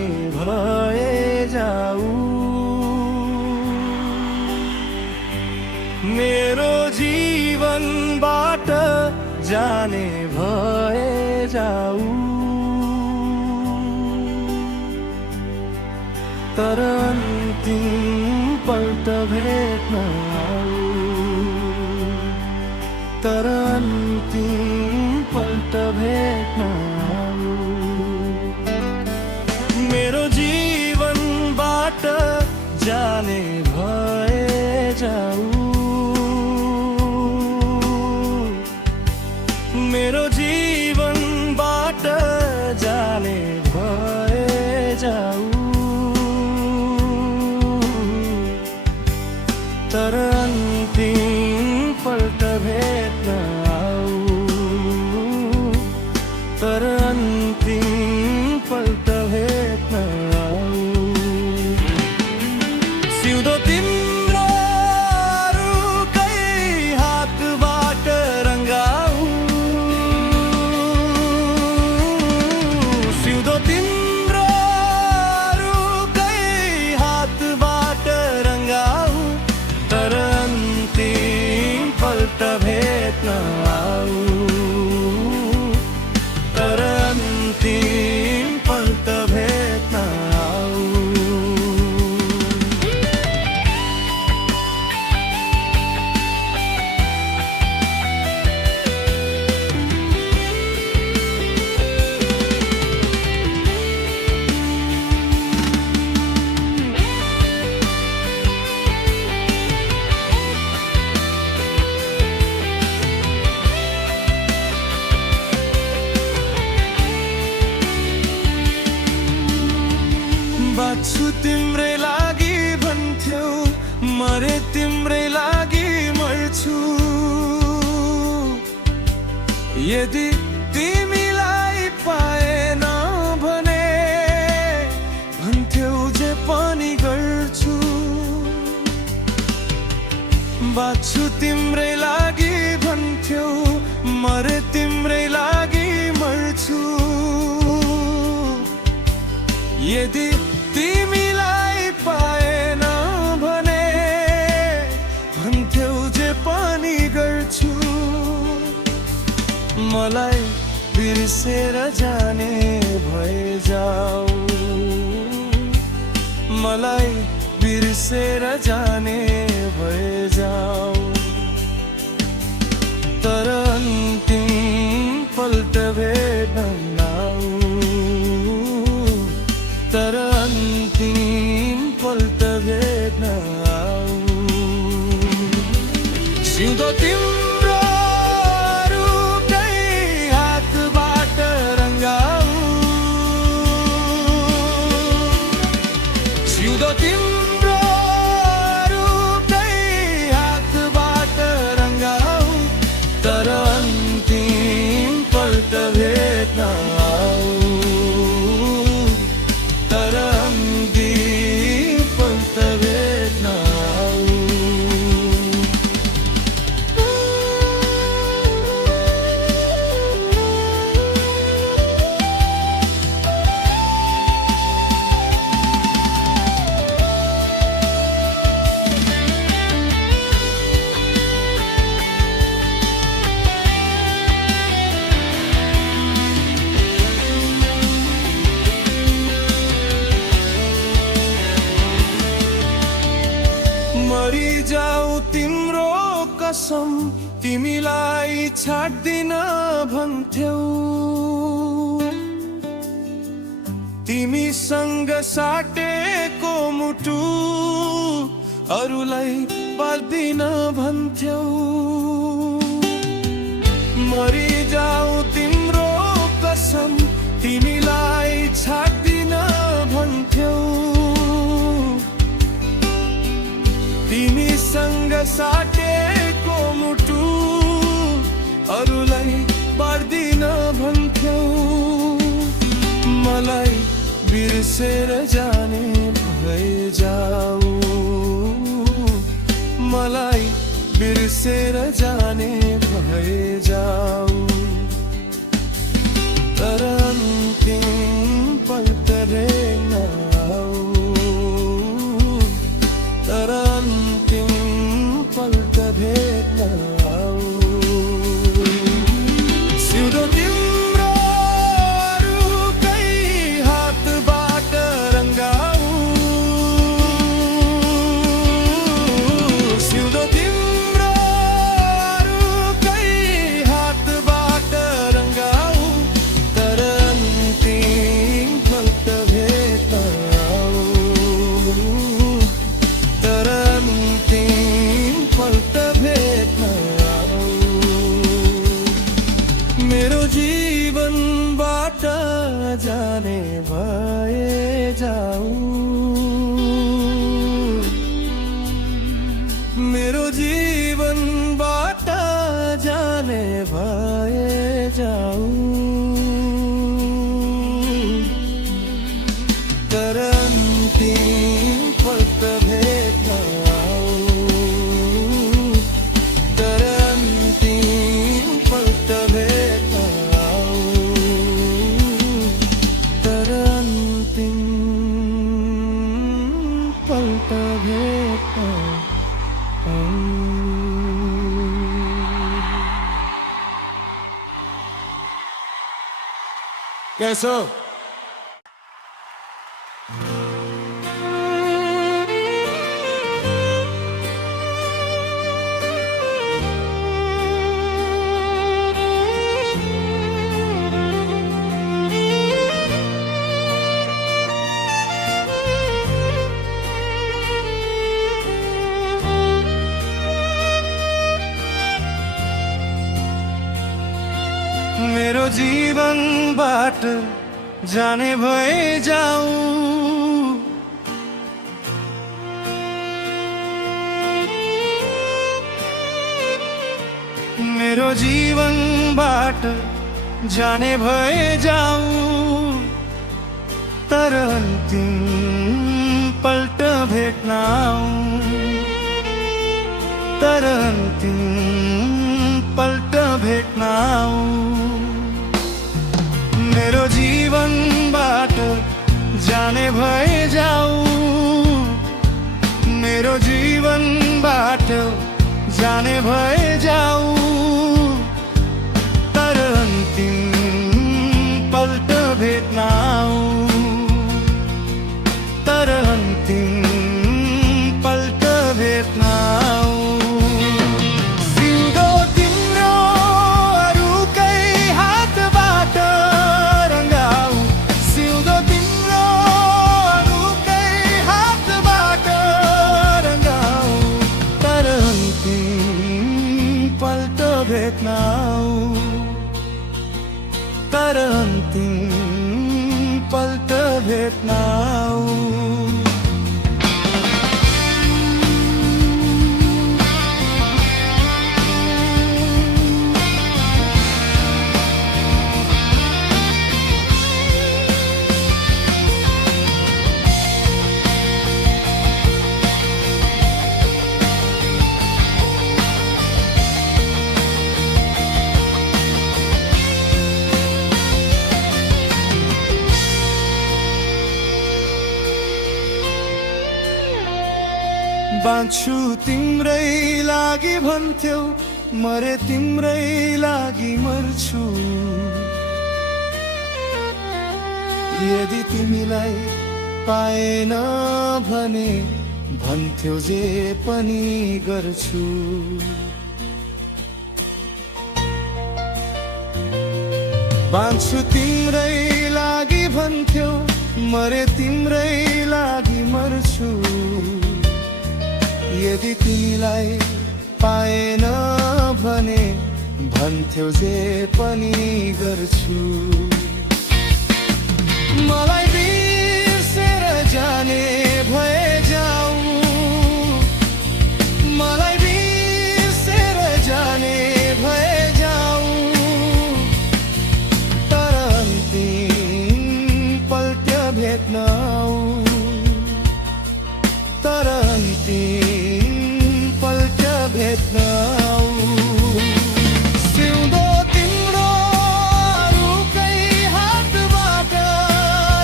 जाने भए जाऊ। मेरो जीवनबाट जाने भए जाऊ। तर अन्तिम पल्ट भेट्न आऊ। तर अन्तिम पल्ट भेट्न आऊ। मेरो जीवनबाट जाने भए जाऊ। मेरो जीवनबाट जाने भए जाऊ। तर अन्तिम पल्ट भेट्न आऊ। तर अन्तिम पल्ट भेट्न आऊ। सिउँदो तिम्रो अरूकै हातबाट रङ्गाऊ। सिउँदो तिम्रो अरूकै हातबाट रङ्गाऊ। तर अन्तिम पल्ट भेट्न आऊ। तर अन्तिम पल्ट भेट्न आऊ। बाँच्छु तिम्रै लागि भन्थ्यौ, मरे तिम्रै लागि मर्छु। यदि तिमीलाई पाएन भने भन्थ्यौ जे पनि गर्छु। बाँच्छु तिम्रै लागि भन्थ्यौ, मरे तिम्रै लागि मर्छु। यदि तिमीलाई पाएन भने भन्थ्यौ जे पनि गर्छु। मलाई बिर्सेर जाने भए जाऊ। मलाई बिर्सेर जाने भए जाऊ। तर अन्तिम पल्ट भेट्न आऊ। तर अन्तिम पल्ट भेट्न आऊ। सिउँदो तिम्रो अरूकै हातबाट रङ्गाऊ। सिउँदो तिम्रो अरूकै हातबाट रङ्गाऊ। तर अन्तिम पल्ट भेट्न आऊ। तर अन्तिम पल्ट भेट्न आऊ। मरि जाऊ तिम्रो कसम, तिमीलाई छाड्दिन भन्थ्यौ। तिमीसँग साटेको मुटु अरूलाई पर्दिन भन्थ्यौ। मरि जाऊ तिम्रो कसम, तिमीलाई छाड्दिन भन्थ्यौ। तिमीसँग साटेको मुटु अरूलाई बार्दिन भन्थ्यौ। मलाई बिर्सेर जाने भए जाऊ। मलाई बिर्सेर जाने भए जाऊ। तर अन्तिम पल्ट भेट्न जाऊं, मेरो जीवनबाट जाने भए जाऊं, तर अन्तिम पल्ट भेट्न आऊं, तर अन्तिम पल्ट भेट्न आऊं, तर अन्तिम पल्ट भेट्न आऊं। कैसो मेरो जीवनबाट जाने भए जाऊं, मेरो जीवनबाट जाने भए जाऊं, तर अन्तिम पल्ट भेट्न आऊं, तर अन्तिम पल्ट भेट्न आऊं, मेरो जीवनबाट जाने भए जाऊं, मेरो जीवनबाट जाने भए जाऊं, तर अन्तिम पल्ट भेट्न आऊं, तर अन्तिम पल्ट भेट्न आऊं। भेट्न आऊं, तर अन्तिम पल्ट भेट्न आऊं। बाँच्छु तिम्रै लागि भन्थ्यौ, मरे तिम्रै लागि मर्छु, यदि तिमीलाई पाएन भने भन्थ्यौ जे पनि गर्छु। बाँच्छु तिम्रै लागि भन्थ्यौ, मरे तिम्रै लागि मर्छु, यदि तिमीलाई पाएन भने भन्थ्यौ जे पनि गर्छु। मलाई बिर्सेर जाने भए जाऊं, मलाई बिर्सेर जाने भए जाऊं, तर अन्तिम पल्ट भेट्न आऊं, तर अन्तिम पल्ट भेट्न आऊं। सिउँदो तिम्रो अरूकै हातबाट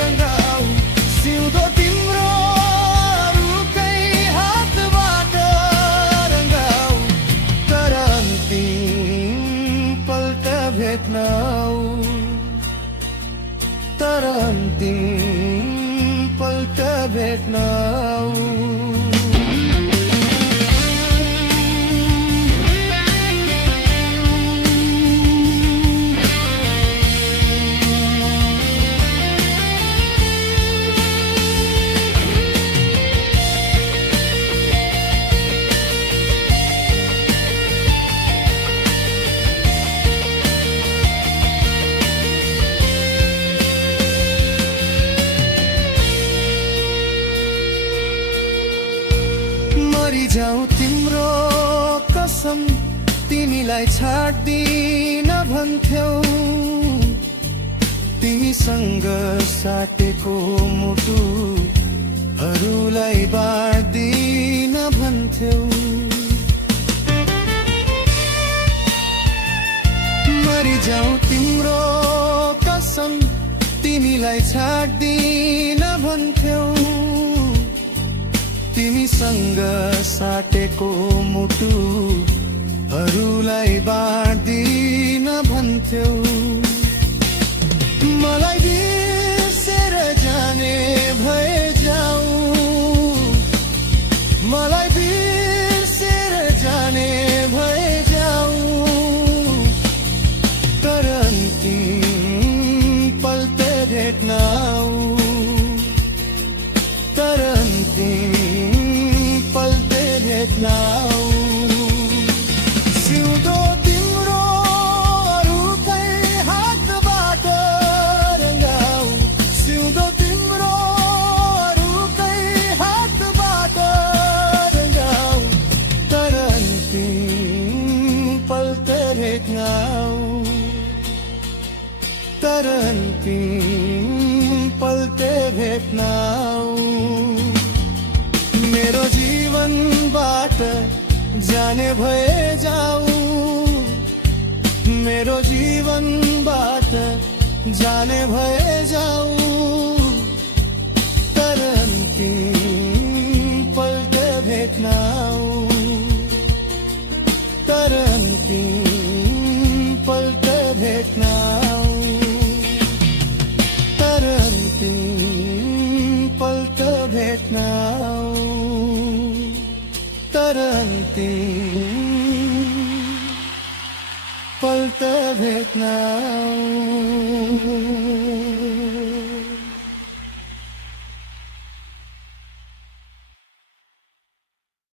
रङ्गाऊ, सिउँदो तिम्रो अरूकै हातबाट रङ्गाऊ, तर अन्तिम पल्ट भेट्न आऊं, तर अन्तिम पल्ट भेट्न आऊं। मरिजाऊ तिम्रो कसम तिमीलाई छाड्दिन भन्थ्यौ तिमीसँग साटेको मुटुहरूलाई बाँड्दिन भन्थ्यौ मरिजाऊ तिम्रो कसम तिमीलाई छाड्दिन भन्थ्यौ तिमीसँग साटेको मुटुहरूलाई बाँड्दिन भन्थ्यौ मलाई बिर्सेर जाने भए जाऊ मलाई बिर्सेर जाने भए जाऊ तर अन्तिम पल त भेट्न आऊ तर अन्तिम पल त भेट्न आऊ सिउँदो तिम्रो अरूकै हातबाट रङ्गाऊ सिउँदो तिम्रो अरूकै हातबाट रङ्गाऊ तर अन्तिम पल त भेट्न आऊ तर अन्तिम पल त भेट्न आऊ मेरो जीवनबाट जाने भए जाऊ मेरो जीवनबाट जाने भए जाऊ तर अन्तिम पल त भेट्न आऊ तर अन्तिम पल त भेट्न आऊ तर अन्तिम पल त भेट्न आऊ तर अन्तिम पल त भेट्न आऊ